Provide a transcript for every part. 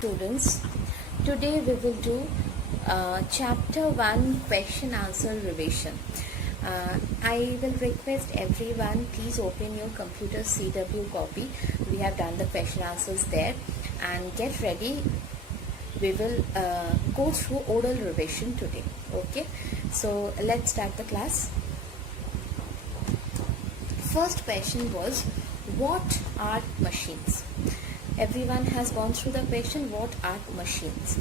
students. Today we will do chapter 1 question answer revision. I will request everyone, please open your computer CW copy. We have done the question answers there, and get ready. We will go through oral revision today. Okay, so let's start the class. First question was, what are machines? Everyone has gone through the question, what are machines?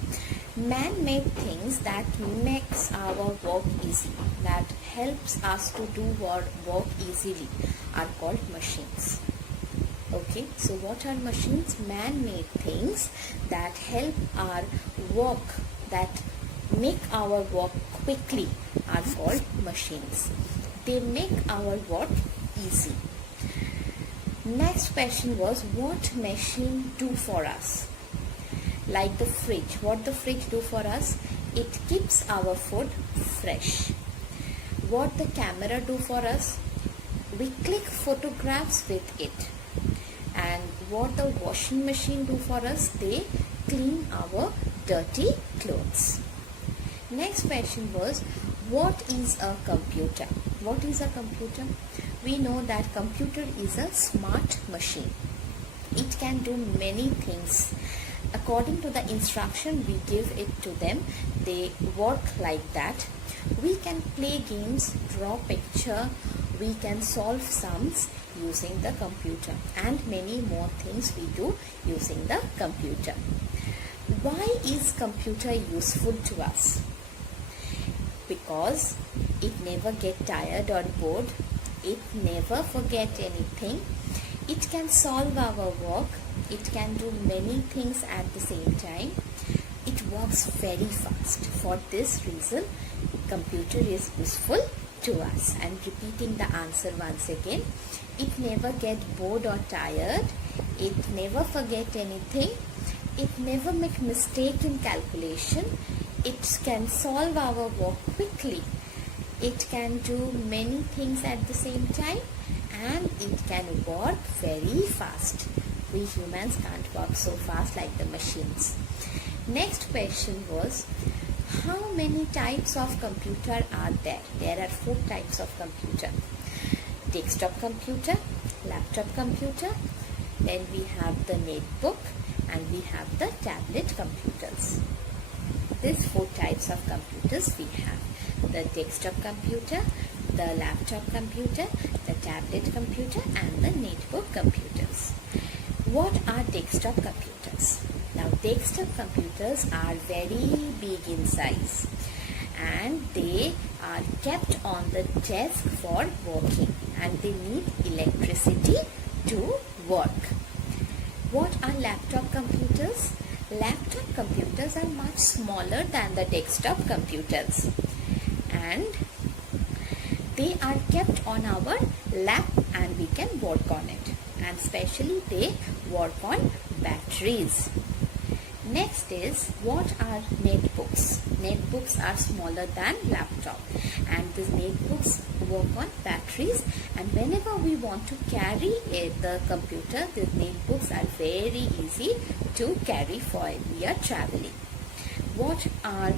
Man-made things that makes our work easy, that helps us to do our work easily, are called machines. Okay, so what are machines? Man-made things that help our work, that make our work quickly, are called machines. They make our work easy. Next question was, what machine do for us? Like the fridge. What the fridge do for us? It keeps our food fresh. What the camera do for us? We click photographs with it. And what the washing machine do for us? They clean our dirty clothes. Next question was, what is a computer? What is a computer? We know that computer is a smart machine. It can do many things. According to the instruction we give it to them, they work like that. We can play games, draw picture, we can solve sums using the computer, and many more things we do using the computer. Why is computer useful to us? Because it never get tired or bored. It never forget anything. It can solve our work. It can do many things at the same time. It works very fast. For this reason, computer is useful to us. And repeating the answer once again, it never get bored or tired. It never forget anything. It never make mistake in calculation. It can solve our work quickly. It can do many things at the same time, and it can work very fast. We humans can't work so fast like the machines. Next question was, how many types of computer are there? There are 4 types of computer. Desktop computer, laptop computer, then we have the netbook, and we have the tablet computers. These 4 types of computers we have: the desktop computer, the laptop computer, the tablet computer, and the netbook computers. What are desktop computers? Now, desktop computers are very big in size, and they are kept on the desk for working, and they need electricity to work. What are laptop computers? Laptop computers are much smaller than the desktop computers, and they are kept on our lap, and we can work on it, and especially they work on batteries. Next is, what are netbooks? Netbooks are smaller than laptop, and these netbooks work on batteries, and whenever we want to carry the computer, these netbooks are very easy to carry for we are traveling. What are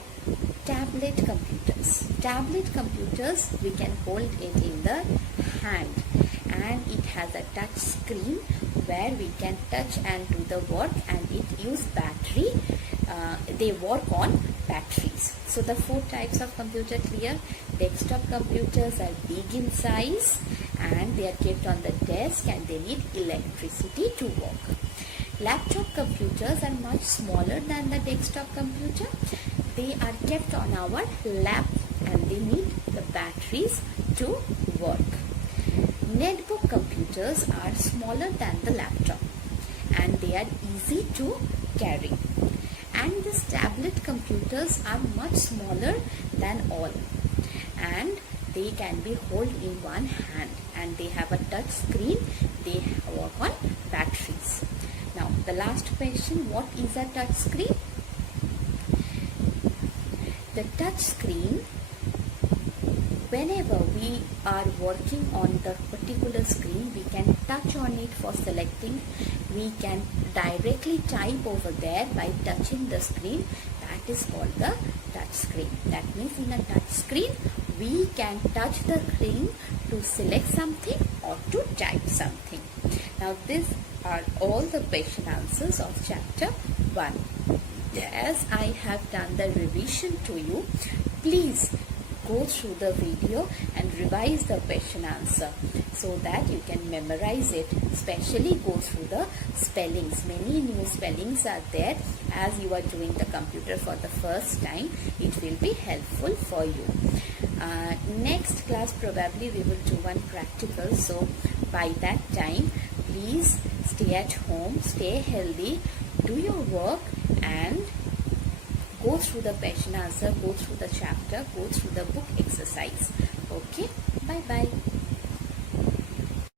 tablet computers? Tablet computers, we can hold it in the hand, and it has a touch screen where we can touch and do the work, and it use battery. They work on batteries. So the 4 types of computer clear. Desktop computers are big in size, and they are kept on the desk, and they need electricity to work. Laptop computers are much smaller than the desktop computer. They are kept on our lap, and they need the batteries to work. Netbook computers are smaller than the laptop, and they are easy to carry. And these tablet computers are much smaller than all, and they can be held in one hand, and they have a touch screen. They work on batteries. Now, the last question, what is a touch screen? The touch screen, whenever we are working on the particular screen, we can touch on it for selecting. We can directly type over there by touching the screen. That is called the touch screen. That means in a touch screen we can touch the screen to select something or to type something. Now these are all the question answers of chapter 1. As I have done the revision to you, please go through the video and revise the question answer so that you can memorize it. Especially go through the spellings. Many new spellings are there. As you are doing the computer for the first time, it will be helpful for you. Next class probably we will do one practical, so by that time please stay at home, stay healthy, do your work and go through the question answer, go through the chapter, go through the book exercise. Okay, bye bye.